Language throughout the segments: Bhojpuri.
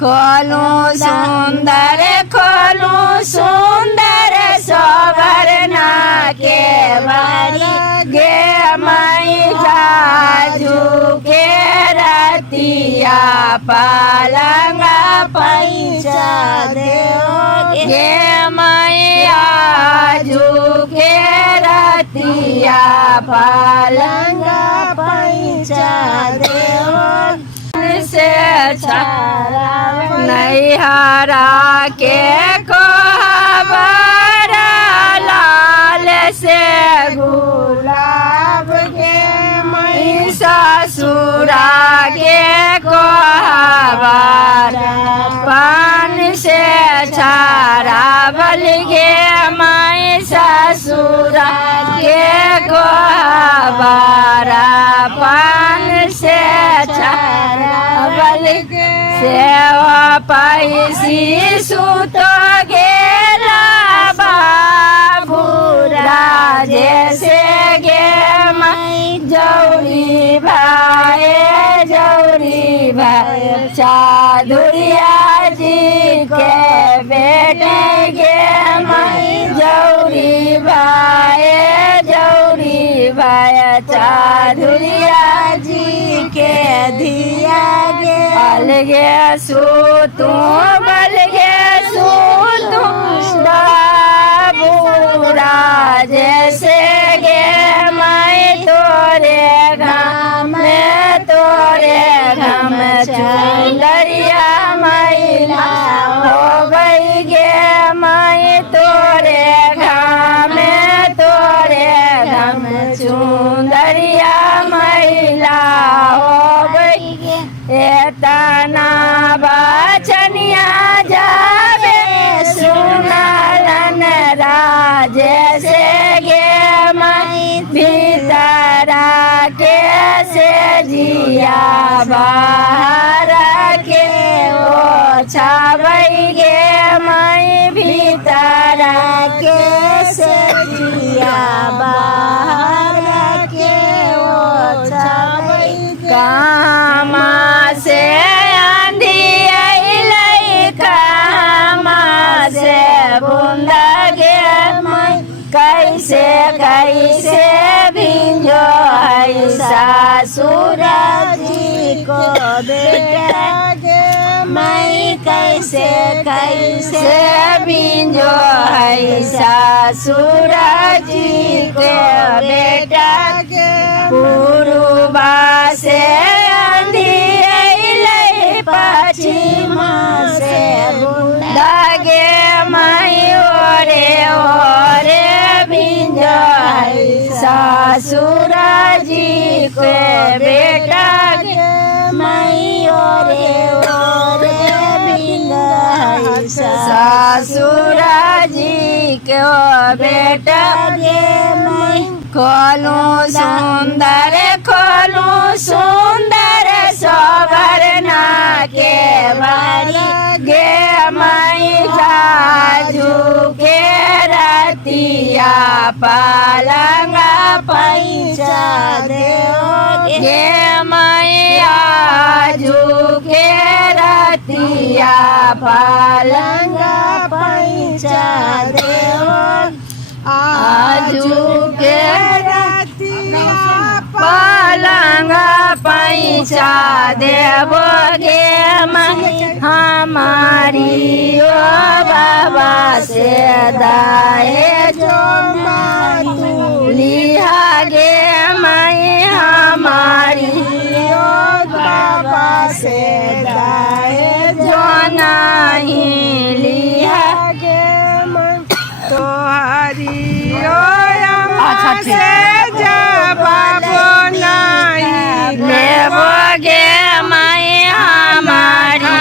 खोलू सुंदर सोबरना के बारी गे मई जाजू के रतिया पलंगा पैसा देओ गे मैया के रतिया पलंगा पैसा देओ से नैहरा के कोहबर लाल से गुलाब के मई ससुरा के कोहबर पान से छारा बल गे मई ससुरा के कोहबर पान से छारा बल सेवा पैसी सुत गेला बाबू राजे से गे मई जौरी भाई चादुरिया जी के बेटे गे मई जौरी भाई चादुरिया जी के दिया गे अलगे सूतू बलगे सूतू बाबू जैसे गे मैं तोरे घाम चुंदरिया मैला हो गई गे मैं तोरे घाम चुंदरिया मैला हो गई एतना बचनिया जावे सुनलन राजे से गे मई भीतरा के से जिया बाहर के ओ छावई गे मई भीतरा के से जिया बाहर के ओ छावई कामा से आंधी अइलै कामा से बूंदा गे मई कैसे भिंजो है ससुर जी को बेटा गे मई कैसे भिंजो है ससुर जी को बेटा गे पूर्वा से आंधी अइलै पश्चिमा से बूंदा गे मई ओरे भिंजो है ससुर जी को बेटा गे मई ओरे भिंजो है ससुर जी को बेटा गे मई खोलू सुंदर सोबरना के बारी गे मई जाजू के रतिया पलंगा पैसा देओ गे मैया के रतिया पलंगा पैसा देओ आजू के पलंगा पैसा देवो गे मई हमारी ओ बाबा से दाए जो लिहा गे मई हमारी ओ बाबा से दाए जो नहीं लिहा गे मई तोहारी से जबाबो नहीं लेबो गे मई हमारी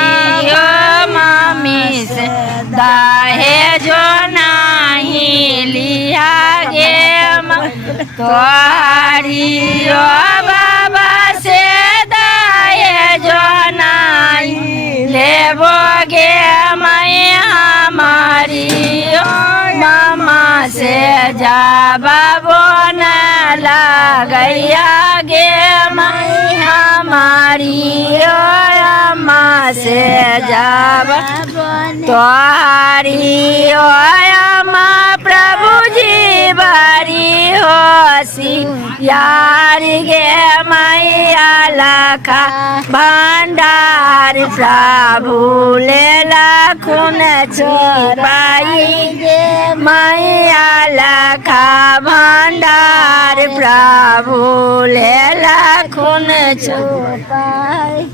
मम्मी से दाहे जो नहीं लिया गे तोहारी बाबा से दाहे जो नहीं लेबो गे मई हमारी मामा से जबाबो नहीं गैया गे माई हमारी अम्मा से जब तोहारी अम्मा प्रभु जी बारी होसी यार गे मैया लखा भंडार प्रभु लेला खून छिपाई गे मैया लखा भंडार प्रभु लेला खून छिपाई।